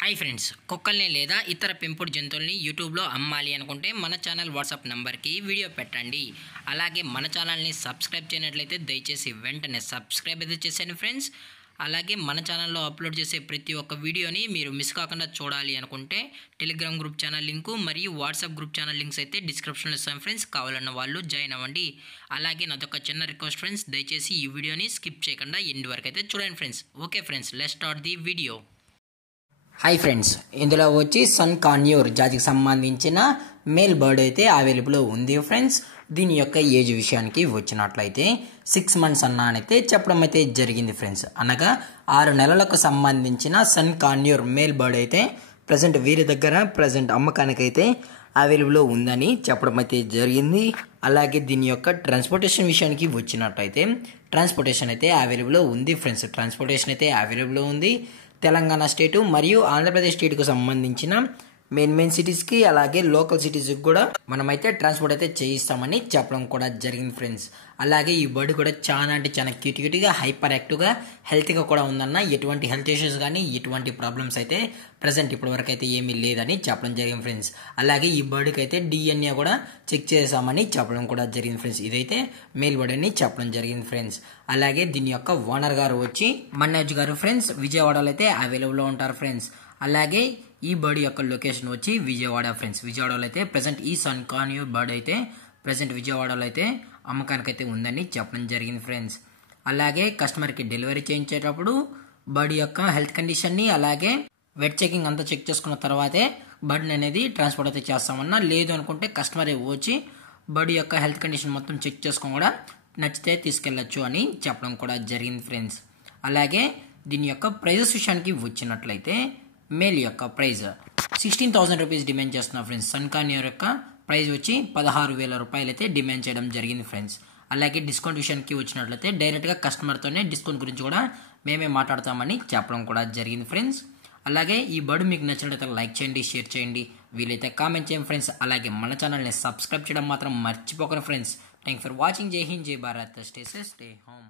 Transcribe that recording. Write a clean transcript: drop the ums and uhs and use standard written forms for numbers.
Hi friends, కుక్కల్ని లేదా ఇతర పెంపుడు జంతువుల్ని యూట్యూబ్లో అమ్మాలి అనుకుంటే మన ఛానల్ వాట్సాప్ నెంబర్కి వీడియో పెట్టండి. అలాగే మన ఛానల్ని సబ్స్క్రైబ్ చేయనట్లయితే దయచేసి వెంటనే సబ్స్క్రైబ్ అయితే చేసేయండి ఫ్రెండ్స్. అలాగే మన ఛానల్లో అప్లోడ్ చేసే ప్రతి ఒక్క వీడియోని మీరు మిస్ కాకుండా చూడాలి అనుకుంటే టెలిగ్రామ్ గ్రూప్ ఛానల్ లింకు మరియు వాట్సాప్ గ్రూప్ ఛానల్ లింక్స్ అయితే డిస్క్రిప్షన్లో ఇస్తాం ఫ్రెండ్స్. కావాలన్న వాళ్ళు జాయిన్ అవ్వండి. అలాగే నాదొక చిన్న రిక్వెస్ట్ ఫ్రెండ్స్, దయచేసి ఈ వీడియోని స్కిప్ చేయకుండా ఎండ్ వరకు అయితే చూడండి friends. Okay friends, let's start the video. Hi friends, ఇందులో వచ్చి సన్ కాన్యూర్ జాతికి సంబంధించిన మేల్ బర్డ్ అయితే అవైలబుల్ ఉంది ఫ్రెండ్స్. దీని యొక్క ఏజ్ విషయానికి వచ్చినట్లయితే 6 months అన్నైతే చెప్పడం అయితే జరిగింది ఫ్రెండ్స్. అనగా 6 నెలలకు సంబంధించిన సన్ కాన్యూర్ మేల్ బర్డ్ అయితే ప్రజెంట్ వీరి దగ్గర అమ్మకానికి అయితే అవైలబుల్ ఉందని చెప్పడం అయితే జరిగింది. అలాగే దీని యొక్క ట్రాన్స్పోర్టేషన్ విషయానికి వచ్చినట్లయితే ట్రాన్స్పోర్టేషన్ అయితే అవైలబుల్ ఉంది ఫ్రెండ్స్. ట్రాన్స్పోర్టేషన్ అయితే అవైలబుల్ ఉంది. తెలంగాణ స్టేటు మరియు ఆంధ్రప్రదేశ్ స్టేట్కు సంబంధించిన మెయిన్ సిటీస్కి అలాగే లోకల్ సిటీస్కి కూడా మనమైతే ట్రాన్స్పోర్ట్ అయితే చేయిస్తామని చెప్పడం కూడా జరిగింది ఫ్రెండ్స్. అలాగే ఈ బర్డ్ కూడా చాలా అంటే చాలా క్యూట్గా హైపర్ యాక్టివ్గా హెల్త్గా కూడా ఉందన్న. ఎటువంటి హెల్త్ ఇష్యూస్ కానీ ఎటువంటి ప్రాబ్లమ్స్ అయితే ప్రజెంట్ ఇప్పటి వరకు అయితే ఏమీ లేదని చెప్పడం జరిగింది ఫ్రెండ్స్. అలాగే ఈ బర్డ్కి అయితే DNA కూడా చెక్ చేసామని చెప్పడం కూడా జరిగింది ఫ్రెండ్స్. ఇదైతే మేల్ బర్డ్ అని చెప్పడం జరిగింది ఫ్రెండ్స్. అలాగే దీని యొక్క ఓనర్ గారు వచ్చి మన్నోజ్ గారు ఫ్రెండ్స్, విజయవాడలో అయితే అవైలబుల్లో ఉంటారు ఫ్రెండ్స్. అలాగే ఈ బర్డ్ యొక్క లొకేషన్ వచ్చి విజయవాడ ఫ్రెండ్స్. విజయవాడలో అయితే ప్రజెంట్ ఈ సన్ కాన్యూర్ బర్డ్ అయితే ప్రజెంట్ విజయవాడలో అయితే అమ్మకానికి అయితే ఉందని చెప్పడం జరిగింది ఫ్రెండ్స్. అలాగే కస్టమర్కి డెలివరీ చేయించేటప్పుడు బర్డ్ యొక్క హెల్త్ కండిషన్ని అలాగే వెట్ చెకింగ్ అంతా చెక్ చేసుకున్న తర్వాతే బర్డ్ అనేది ట్రాన్స్పోర్ట్ అయితే చేస్తామన్నా. లేదు అనుకుంటే కస్టమర్ వచ్చి బర్డ్ యొక్క హెల్త్ కండిషన్ మొత్తం చెక్ చేసుకొని కూడా నచ్చితే తీసుకెళ్ళచ్చు అని చెప్పడం కూడా జరిగింది ఫ్రెండ్స్. అలాగే దీని యొక్క ప్రైజెస్ విషయానికి వచ్చినట్లయితే మేల్ యొక్క ప్రైజ్ 16,000 రూపీస్ డిమాండ్ చేస్తున్నారు ఫ్రెండ్స్. సన్ కాన్యూర్ యొక్క ప్రైజ్ వచ్చి 16,000 రూపాయలు అయితే డిమాండ్ చేయడం జరిగింది ఫ్రెండ్స్. అలాగే డిస్కౌంట్ విషయానికి వచ్చినట్లయితే డైరెక్ట్గా కస్టమర్తోనే డిస్కౌంట్ గురించి కూడా మేమే మాట్లాడతామని చెప్పడం కూడా జరిగింది ఫ్రెండ్స్. అలాగే ఈ బర్డ్ మీకు నచ్చినట్లయితే లైక్ చేయండి, షేర్ చేయండి, వీలైతే కామెంట్ చేయండి ఫ్రెండ్స్. అలాగే మన ఛానల్ని సబ్స్క్రైబ్ చేయడం మాత్రం మర్చిపోకండి ఫ్రెండ్స్. Thank for watching. జై హింద్, జై Bharat, stay safe, stay home.